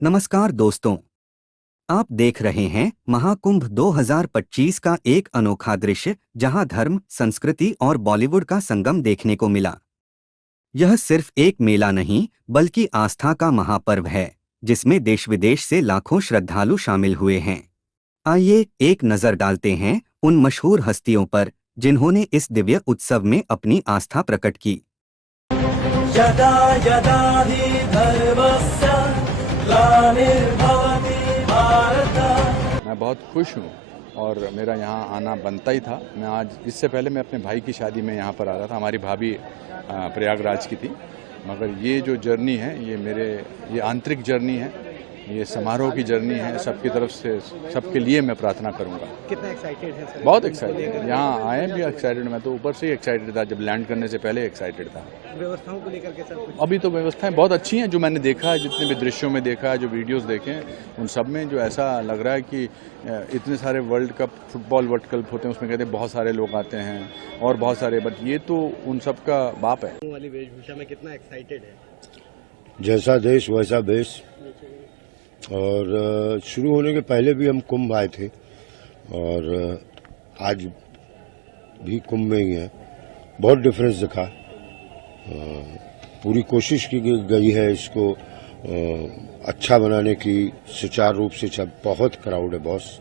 नमस्कार दोस्तों, आप देख रहे हैं महाकुंभ 2025 का एक अनोखा दृश्य जहां धर्म, संस्कृति और बॉलीवुड का संगम देखने को मिला। यह सिर्फ एक मेला नहीं बल्कि आस्था का महापर्व है, जिसमें देश विदेश से लाखों श्रद्धालु शामिल हुए हैं। आइए एक नजर डालते हैं उन मशहूर हस्तियों पर जिन्होंने इस दिव्य उत्सव में अपनी आस्था प्रकट की। यदा यदा हि धर्मस्य ग्लानिर्भवति भारत। मैं बहुत खुश हूँ और मेरा यहाँ आना बनता ही था। मैं आज इससे पहले मैं अपने भाई की शादी में यहाँ पर आ रहा था। हमारी भाभी प्रयागराज की थी, मगर ये जो जर्नी है ये आंतरिक जर्नी है, ये समारोह की जर्नी है। सबकी तरफ से सबके लिए मैं प्रार्थना करूँगा। कितना एक्साइटेड है सर? बहुत एक्साइटेड, यहाँ आए भी एक्साइटेड। मैं तो ऊपर से ही एक्साइटेड था, जब लैंड करने से पहले एक्साइटेड था। व्यवस्थाओं को लेकर के सर कुछ? अभी तो व्यवस्थाएं बहुत अच्छी हैं, जो मैंने देखा है, जितने भी दृश्यों में देखा है, जो वीडियोस देखे हैं, उन सब में जो ऐसा लग रहा है कि इतने सारे world cup, football world cup होते हैं, उसमें कहते हैं बहुत सारे लोग आते हैं और बहुत सारे, बट ये तो उन सब का बाप है। वाली वेशभूषा में कितना एक्साइटेड है? जैसा देश वैसा बेश। और शुरू होने के पहले भी हम कुंभ आए थे और आज भी कुंभ में ही है। बहुत डिफरेंस दिखा। पूरी कोशिश की गई है इसको अच्छा बनाने की, सुचारू रूप से। बहुत क्राउड है बॉस।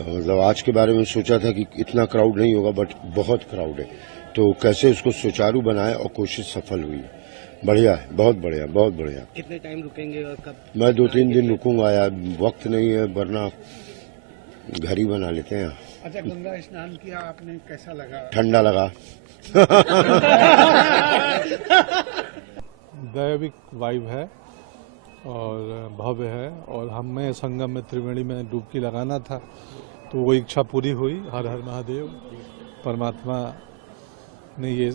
मतलब आज के बारे में सोचा था कि इतना क्राउड नहीं होगा, बट बहुत क्राउड है। तो कैसे उसको सुचारू बनाए और कोशिश सफल हुई। बढ़िया है, बहुत बढ़िया, बहुत बढ़िया। कितने टाइम रुकेंगे और कब? मैं 2-3 दिन रुकूंगा यार, वक्त नहीं है, वरना घर ही बना लेते हैं। अच्छा, गंगा स्नान किया आपने, कैसा लगा? ठंडा लगा। दैविक वाइब है और भव्य है। और हमें संगम में त्रिवेणी में डुबकी लगाना था, तो वो इच्छा पूरी हुई। हर हर महादेव। परमात्मा ने ये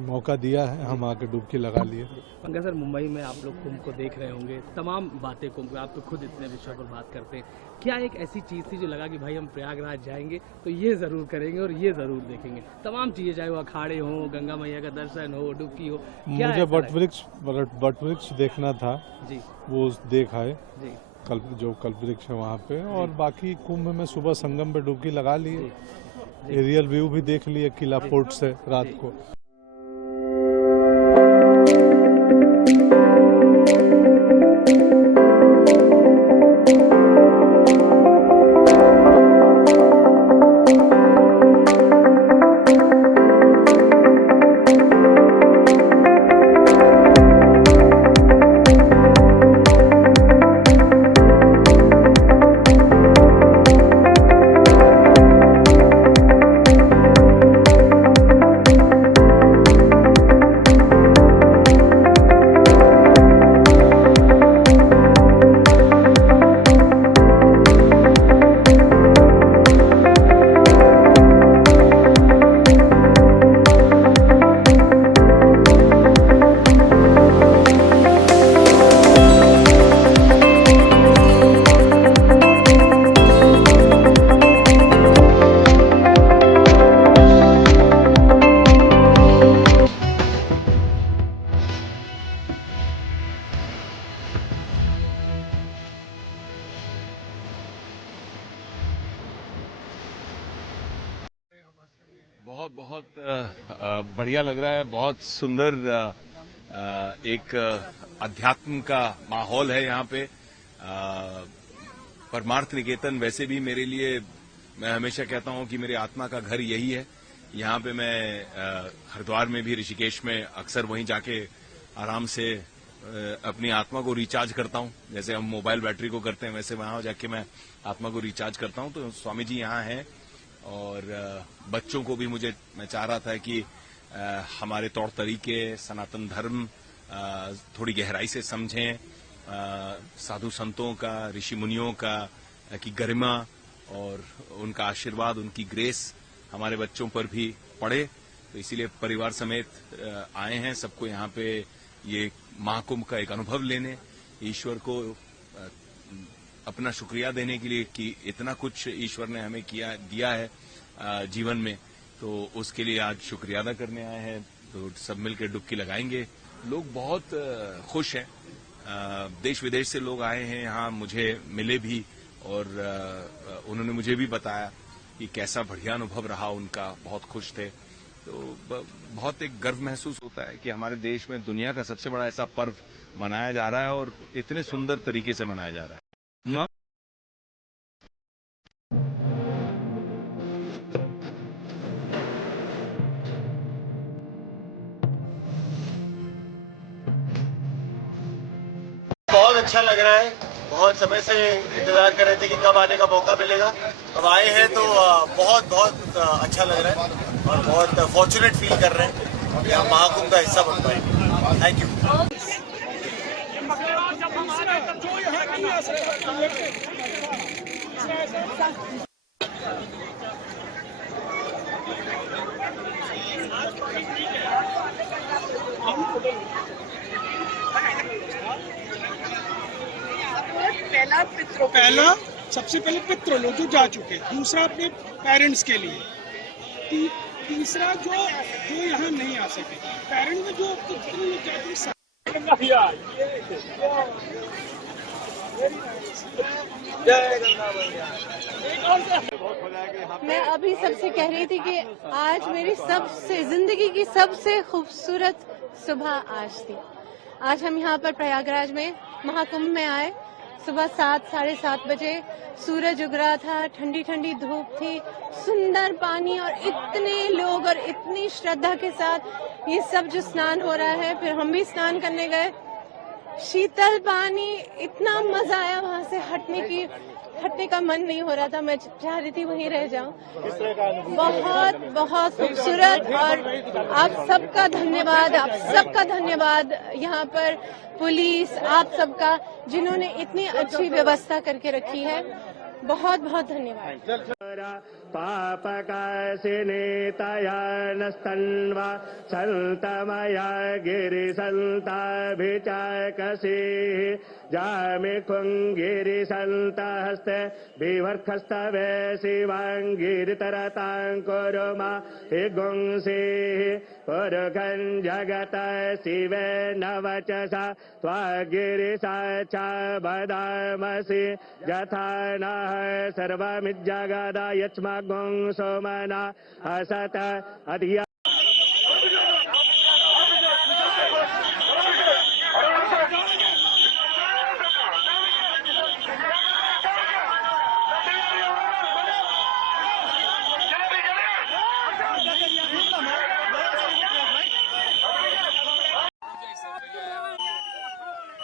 मौका दिया है, हम आके डुबकी लगा लिए। पंकज सर, मुंबई में आप लोग कुंभ को देख रहे होंगे, तमाम बातें कुंभ, आप तो खुद इतने विषयों पर बात करते हैं। क्या एक ऐसी चीज़ थी जो लगा कि भाई हम प्रयागराज जाएंगे तो ये ज़रूर करेंगे और ये ज़रूर देखेंगे? तमाम चीज़ें, चाहे वो अखाड़े हों, गंगा मैया का दर्शन हो, डुबकी हो। मुझे बट वृक्ष देखना था जी, वो देख आए। जी, जो कल्पवृक्ष है वहाँ पे। और बाकी कुंभ में सुबह संगम पे डुबकी लगा लिए, एरियल व्यू भी देख लिए किला फोर्ट से रात को। बहुत बहुत बढ़िया लग रहा है। बहुत सुंदर एक अध्यात्म का माहौल है यहाँ पे। परमार्थ निकेतन वैसे भी मेरे लिए, मैं हमेशा कहता हूँ कि मेरे आत्मा का घर यही है। यहाँ पे मैं हरिद्वार में भी, ऋषिकेश में अक्सर वहीं जाके आराम से अपनी आत्मा को रिचार्ज करता हूँ। जैसे हम मोबाइल बैटरी को करते हैं, वैसे वहां जाके मैं आत्मा को रिचार्ज करता हूँ। तो स्वामी जी यहाँ हैं और बच्चों को भी मैं चाह रहा था कि हमारे तौर तरीके, सनातन धर्म थोड़ी गहराई से समझें। साधु संतों का, ऋषि मुनियों का की गरिमा और उनका आशीर्वाद, उनकी ग्रेस हमारे बच्चों पर भी पड़े। तो इसीलिए परिवार समेत आए हैं सबको यहाँ पे ये महाकुंभ का एक अनुभव लेने, ईश्वर को अपना शुक्रिया देने के लिए कि इतना कुछ ईश्वर ने हमें दिया है जीवन में। तो उसके लिए आज शुक्रिया अदा करने आए हैं। तो सब मिलकर डुबकी लगाएंगे। लोग बहुत खुश हैं देश विदेश से लोग आए हैं यहाँ, मुझे मिले भी और उन्होंने मुझे भी बताया कि कैसा बढ़िया अनुभव रहा उनका, बहुत खुश थे। तो बहुत एक गर्व महसूस होता है कि हमारे देश में दुनिया का सबसे बड़ा ऐसा पर्व मनाया जा रहा है और इतने सुंदर तरीके से मनाया जा रहा है। बहुत अच्छा लग रहा है। बहुत समय से इंतजार कर रहे थे कि कब आने का मौका मिलेगा। अब आए हैं तो बहुत बहुत अच्छा लग रहा है और बहुत फॉर्चुनेट फील कर रहे हैं कि हम महाकुंभ का हिस्सा बन पाएंगे। Thank you. पहला सबसे पहले पितरों लोग जो जा चुके, दूसरा अपने पेरेंट्स के लिए, तीसरा जो यहाँ नहीं आ सके पेरेंट्स में जो मैं अभी सबसे कह रही थी कि आज मेरी सबसे जिंदगी की सबसे खूबसूरत सुबह आज थी। आज हम यहाँ पर प्रयागराज में महाकुंभ में आए। सुबह 7, 7:30 बजे सूरज उग रहा था, ठंडी ठंडी धूप थी, सुंदर पानी और इतने लोग और इतनी श्रद्धा के साथ ये सब जो स्नान हो रहा है। फिर हम भी स्नान करने गए, शीतल पानी, इतना मजा आया, वहाँ से हटने का मन नहीं हो रहा था। मैं चाह रही थी वहीं रह जाऊं। बहुत बहुत खूबसूरत। और आप सबका धन्यवाद यहाँ पर पुलिस, आप सबका, जिन्होंने इतनी अच्छी व्यवस्था करके रखी है। बहुत बहुत धन्यवाद। पापकाशिनेतया नस्तन्वा सन्तमया गिरिसन्ताभिचाकसीः जामिखुङ्गिरिसन्तहस्ते विवर्खस्तवे शिवाङ्गिरितरताङ्कुरुमा हि गुंसीः पुरुखं जगत शिवे नवचसा त्वागिरिसा च वदामसि यथा नः सर्वमिज्जगदा यच्मगुं सोमना असत अधिया।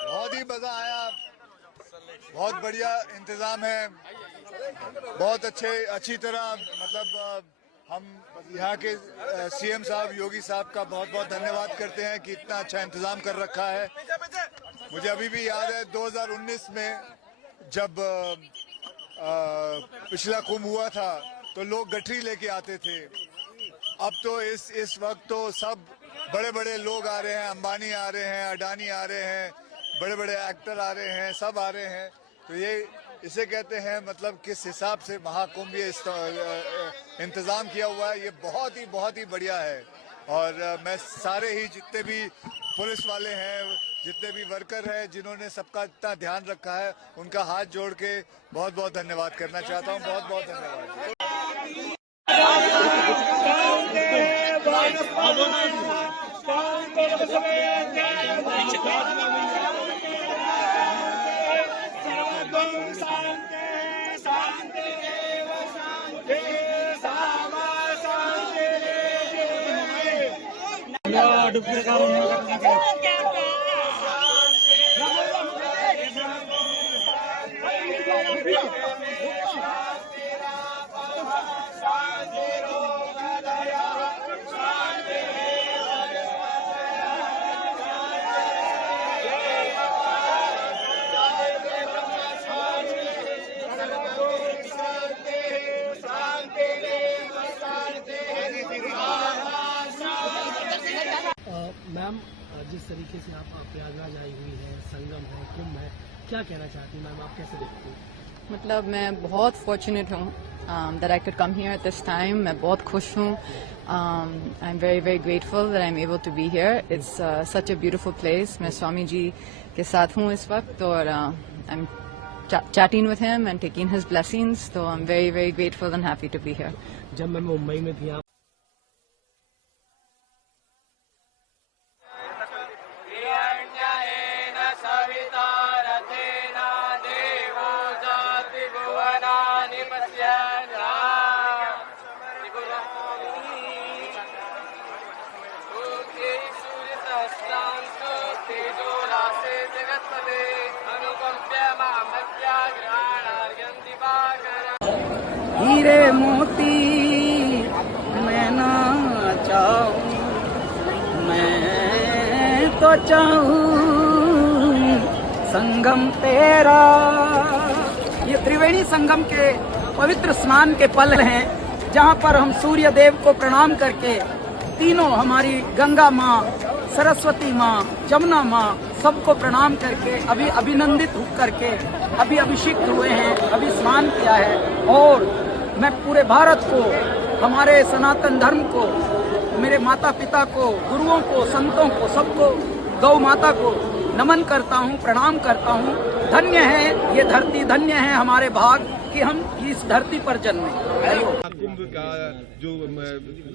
बहुत ही मजा आया, बहुत बढ़िया इंतजाम है, बहुत अच्छी तरह, मतलब हम यहाँ के सीएम साहब योगी साहब का बहुत बहुत धन्यवाद करते हैं कि इतना अच्छा इंतजाम कर रखा है। मुझे अभी भी याद है 2019 में जब पिछला कुंभ हुआ था तो लोग गठरी लेके आते थे। अब तो इस वक्त तो सब बड़े बड़े लोग आ रहे हैं, अंबानी आ रहे हैं, अडानी आ रहे हैं, बड़े बड़े एक्टर आ रहे हैं, सब आ रहे हैं। तो ये इसे कहते हैं, मतलब किस हिसाब से महाकुंभ ये इंतजाम किया हुआ है, ये बहुत ही बढ़िया है। और मैं सारे ही जितने भी पुलिस वाले हैं, जितने भी वर्कर हैं, जिन्होंने सबका इतना ध्यान रखा है, उनका हाथ जोड़ के बहुत बहुत धन्यवाद करना चाहता हूँ। बहुत बहुत धन्यवाद। मैम, जिस तरीके से आप प्रयागराज आई हुई है, संगम है, कुंभ है, क्या कहना चाहती हैं मैम, आप कैसे देखती हैं? मतलब मैं बहुत फॉर्चुनेट हूँ that I could come here at this time. मैं बहुत खुश हूँ. I'm very very grateful that I'm able to be here. It's such a beautiful place. मैं स्वामी जी के साथ हूँ इस वक्त और I'm chatting with him and taking his blessings. So I'm very very grateful and happy to be here. जब मैं मुंबई में थी आप हीरे मोती मैं ना चाहूं, मैं तो चाहूं संगम तेरा। ये त्रिवेणी संगम के पवित्र स्नान के पल हैं, जहां पर हम सूर्य देव को प्रणाम करके तीनों हमारी गंगा माँ, सरस्वती माँ, जमुना माँ सबको प्रणाम करके अभी अभिनंदित हो करके अभी अभिषेक हुए हैं, अभी स्नान किया है। और मैं पूरे भारत को, हमारे सनातन धर्म को, मेरे माता पिता को, गुरुओं को, संतों को, सबको, गौ माता को नमन करता हूँ, प्रणाम करता हूँ। धन्य है ये धरती, धन्य है हमारे भाग कि हम इस धरती पर जन्मे। कुंभ का जो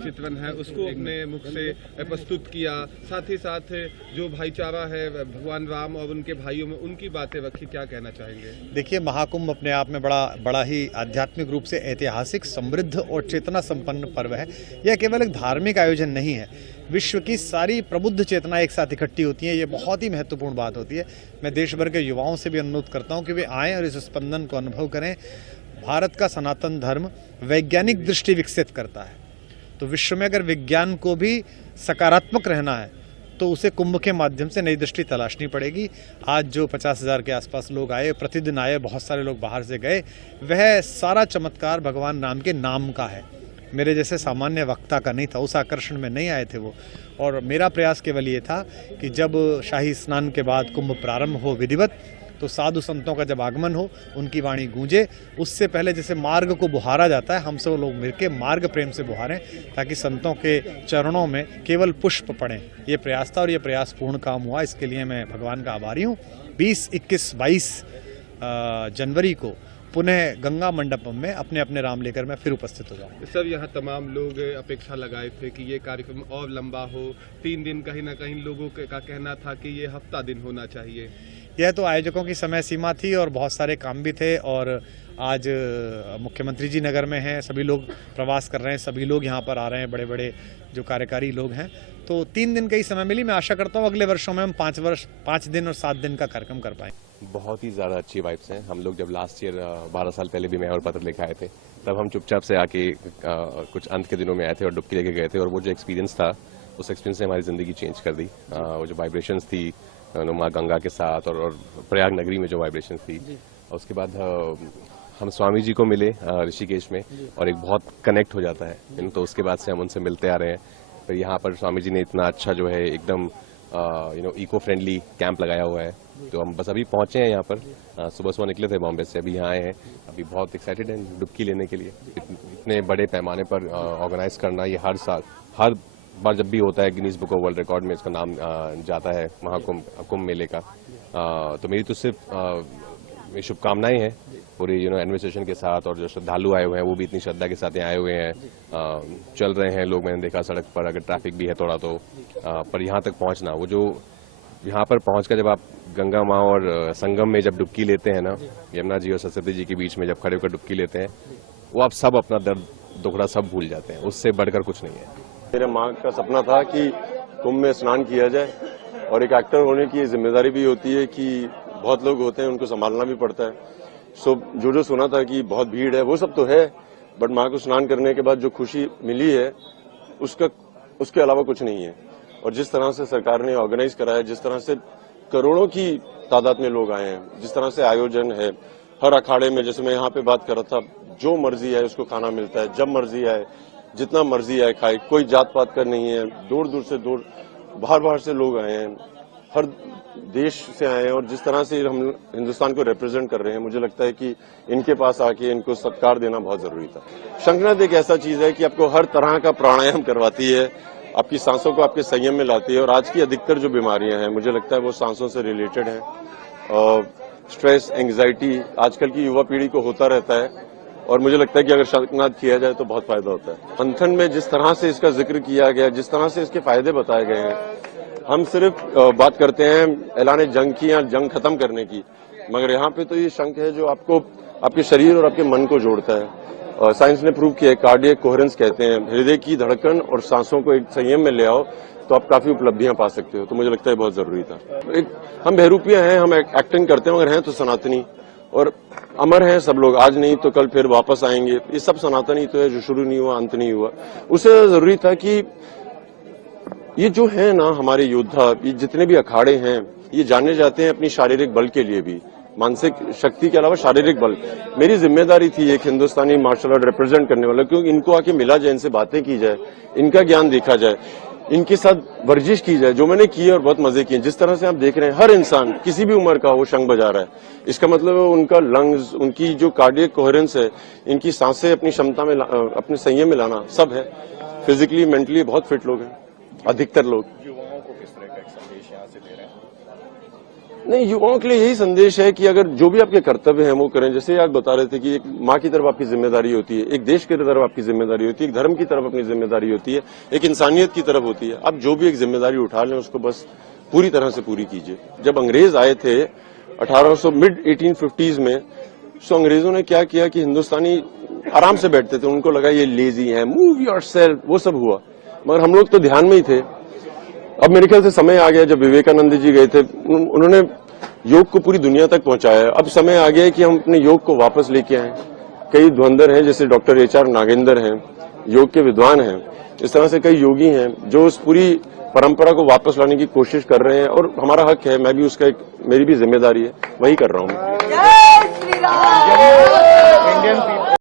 चित्रण है उसको अपने मुख से प्रस्तुत किया, साथ ही साथ जो भाईचारा है भगवान राम और उनके भाइयों में, उनकी बातें रखी। क्या कहना चाहेंगे? देखिए, महाकुंभ अपने आप में बड़ा ही आध्यात्मिक रूप से ऐतिहासिक, समृद्ध और चेतना संपन्न पर्व है। यह केवल एक धार्मिक आयोजन नहीं है, विश्व की सारी प्रबुद्ध चेतना एक साथ इकट्ठी होती है। ये बहुत ही महत्वपूर्ण बात होती है। मैं देश भर के युवाओं से भी अनुरोध करता हूँ कि वे आएँ और इस स्पंदन को अनुभव करें। भारत का सनातन धर्म वैज्ञानिक दृष्टि विकसित करता है, तो विश्व में अगर विज्ञान को भी सकारात्मक रहना है तो उसे कुंभ के माध्यम से नई दृष्टि तलाशनी पड़ेगी। आज जो 50,000 के आसपास लोग आए, प्रतिदिन आए, बहुत सारे लोग बाहर से गए, वह सारा चमत्कार भगवान राम के नाम का है। मेरे जैसे सामान्य वक्ता का नहीं था, उस आकर्षण में नहीं आए थे वो। और मेरा प्रयास केवल ये था कि जब शाही स्नान के बाद कुंभ प्रारंभ हो विधिवत, तो साधु संतों का जब आगमन हो, उनकी वाणी गूंजे। उससे पहले जैसे मार्ग को बुहारा जाता है, हम सब लोग मिलकर मार्ग प्रेम से बुहारें, ताकि संतों के चरणों में केवल पुष्प पड़ें। ये प्रयास था और ये प्रयास पूर्ण काम हुआ। इसके लिए मैं भगवान का आभारी हूँ। 20, 21, 22 जनवरी को पुनः गंगा मंडपम में अपने अपने राम लेकर मैं फिर उपस्थित हो जाऊँ। सर, यहाँ तमाम लोग अपेक्षा लगाए थे कि ये कार्यक्रम और लंबा हो, 3 दिन। कहीं ना कहीं लोगों का कहना था कि ये हफ्ता दिन होना चाहिए। यह तो आयोजकों की समय सीमा थी और बहुत सारे काम भी थे। और आज मुख्यमंत्री जी नगर में हैं, सभी लोग प्रवास कर रहे हैं, सभी लोग यहाँ पर आ रहे हैं, बड़े बड़े जो कार्यकारी लोग हैं। तो 3 दिन का ही समय मिली। मैं आशा करता हूँ अगले वर्षों में हम 5 दिन और 7 दिन का कार्यक्रम कर पाएँ। बहुत ही ज़्यादा अच्छी वाइब्स हैं। हम लोग जब लास्ट ईयर 12 साल पहले भी मैं और पत्र लेकर आए थे, तब हम चुपचाप से आके कुछ अंत के दिनों में आए थे और डुबकी लेके गए थे। और वो जो एक्सपीरियंस था, उस एक्सपीरियंस ने हमारी ज़िंदगी चेंज कर दी। वो जो वाइब्रेशंस थी माँ गंगा के साथ और प्रयाग नगरी में जो वाइब्रेशंस थी, और उसके बाद हम स्वामी जी को मिले ऋषिकेश में, और एक बहुत कनेक्ट हो जाता है। तो उसके बाद से हम उनसे मिलते आ रहे हैं। फिर यहाँ पर स्वामी जी ने इतना अच्छा जो है एकदम इको फ्रेंडली कैंप लगाया हुआ है। तो हम बस अभी पहुंचे हैं यहाँ पर, सुबह निकले थे बॉम्बे से, अभी यहाँ आए हैं। अभी बहुत एक्साइटेड हैं डुबकी लेने के लिए। इतने बड़े पैमाने पर ऑर्गेनाइज करना, ये हर बार जब भी होता है Guinness book of world record में इसका नाम जाता है, महाकुंभ मेले का। तो मेरी तो सिर्फ शुभकामनाएं हैं पूरी एडमिनिस्ट्रेशन के साथ। और जो श्रद्धालु आए हुए हैं वो भी इतनी श्रद्धा के साथ यहाँ आए हुए हैं, चल रहे हैं लोग। मैंने देखा सड़क पर, अगर ट्रैफिक भी है थोड़ा तो, पर यहाँ तक पहुँचना, वो जो यहाँ पर पहुँच कर जब आप गंगा माँ और संगम में जब डुबकी लेते हैं ना, यमुना जी और सरस्वती जी के बीच में जब खड़े होकर डुबकी लेते हैं, वो आप सब अपना दर्द दुखड़ा सब भूल जाते हैं। उससे बढ़कर कुछ नहीं है। मेरे माँ का सपना था कि कुंभ में स्नान किया जाए, और एक एक्टर होने की जिम्मेदारी भी होती है कि बहुत लोग होते हैं, उनको संभालना भी पड़ता है। सो जो सुना था कि बहुत भीड़ है, वो सब तो है, बट माँ को स्नान करने के बाद जो खुशी मिली है उसके अलावा कुछ नहीं है। और जिस तरह से सरकार ने ऑर्गेनाइज करा है, जिस तरह से करोड़ों की तादाद में लोग आए हैं, जिस तरह से आयोजन है, हर अखाड़े में, जैसे मैं यहाँ पे बात कर रहा था, जो मर्जी है उसको खाना मिलता है, जब मर्जी आए, जितना मर्जी आए खाए, कोई जात पात का नहीं है। दूर दूर से बाहर से लोग आए हैं। हर देश से आए हैं और जिस तरह से हम हिंदुस्तान को रिप्रेजेंट कर रहे हैं, मुझे लगता है कि इनके पास आके इनको सत्कार देना बहुत जरूरी था। शंखनाद एक ऐसा चीज है कि आपको हर तरह का प्राणायाम करवाती है, आपकी सांसों को आपके संयम में लाती है और आज की अधिकतर जो बीमारियां हैं मुझे लगता है वो सांसों से रिलेटेड है। और स्ट्रेस, एंग्जाइटी आजकल की युवा पीढ़ी को होता रहता है और मुझे लगता है कि अगर शंखनाद किया जाए तो बहुत फायदा होता है। मंथन में जिस तरह से इसका जिक्र किया गया, जिस तरह से इसके फायदे बताए गए हैं, हम सिर्फ बात करते हैं ऐलान जंग की या जंग खत्म करने की, मगर यहाँ पे तो ये शंख है जो आपको आपके शरीर और आपके मन को जोड़ता है। साइंस ने प्रूव किया है, कार्डियक कोहेरेंस कहते हैं, हृदय की धड़कन और सांसों को एक संयम में ले आओ तो आप काफी उपलब्धियां पा सकते हो। तो मुझे लगता है बहुत जरूरी था। हम बहरूपिया हैं, हम एक्टिंग करते हैं, मगर हैं तो सनातनी और अमर हैं सब लोग, आज नहीं तो कल फिर वापस आएंगे। ये सब सनातनी तो है, जो शुरू नहीं हुआ अंत नहीं हुआ। उससे जरूरी था कि ये जो है ना हमारे योद्धा, ये जितने भी अखाड़े हैं, ये जाने जाते हैं अपनी शारीरिक बल के लिए भी, मानसिक शक्ति के अलावा शारीरिक बल। मेरी जिम्मेदारी थी एक हिंदुस्तानी मार्शल आर्ट रिप्रेजेंट करने वाला, क्योंकि इनको आके मिला जाए, इनसे बातें की जाए, इनका ज्ञान देखा जाए, इनके साथ वर्जिश की जाए, जो मैंने की और बहुत मजे किए। जिस तरह से आप देख रहे हैं हर इंसान किसी भी उम्र का हो शंख बजा रहा है, इसका मतलब है उनका लंग्स, उनकी जो कार्डियक कोहेरेंस है, इनकी सांसें अपनी क्षमता में अपने संयम में लाना सब है। फिजिकली मेंटली बहुत फिट लोग हैं अधिकतर लोग। युवाओं को किस तरह का एक संदेश यहाँ से दे रहे हैं? नहीं, युवाओं के लिए यही संदेश है कि अगर जो भी आपके कर्तव्य हैं वो करें। जैसे आप बता रहे थे कि एक माँ की तरफ आपकी जिम्मेदारी होती है, एक देश की तरफ आपकी जिम्मेदारी होती है, एक धर्म की तरफ अपनी जिम्मेदारी होती है, एक इंसानियत की तरफ होती है। आप जो भी एक जिम्मेदारी उठा लें उसको बस पूरी तरह से पूरी कीजिए। जब अंग्रेज आए थे 1800 मिड 1850s में, तो अंग्रेजों ने क्या किया कि हिंदुस्तानी आराम से बैठते थे, उनको लगा ये लेजी है, मूव योरसेल्फ, वो सब हुआ, मगर हम लोग तो ध्यान में ही थे। अब मेरे ख्याल से समय आ गया, जब विवेकानंद जी गए थे उन्होंने योग को पूरी दुनिया तक पहुंचाया। अब समय आ गया है कि हम अपने योग को वापस लेके आए। कई धुरंधर हैं, जैसे डॉक्टर HR नागेंद्र हैं, योग के विद्वान हैं, इस तरह से कई योगी हैं जो उस पूरी परंपरा को वापस लाने की कोशिश कर रहे हैं और हमारा हक है, मैं भी उसका मेरी भी जिम्मेदारी है, वही कर रहा हूँ।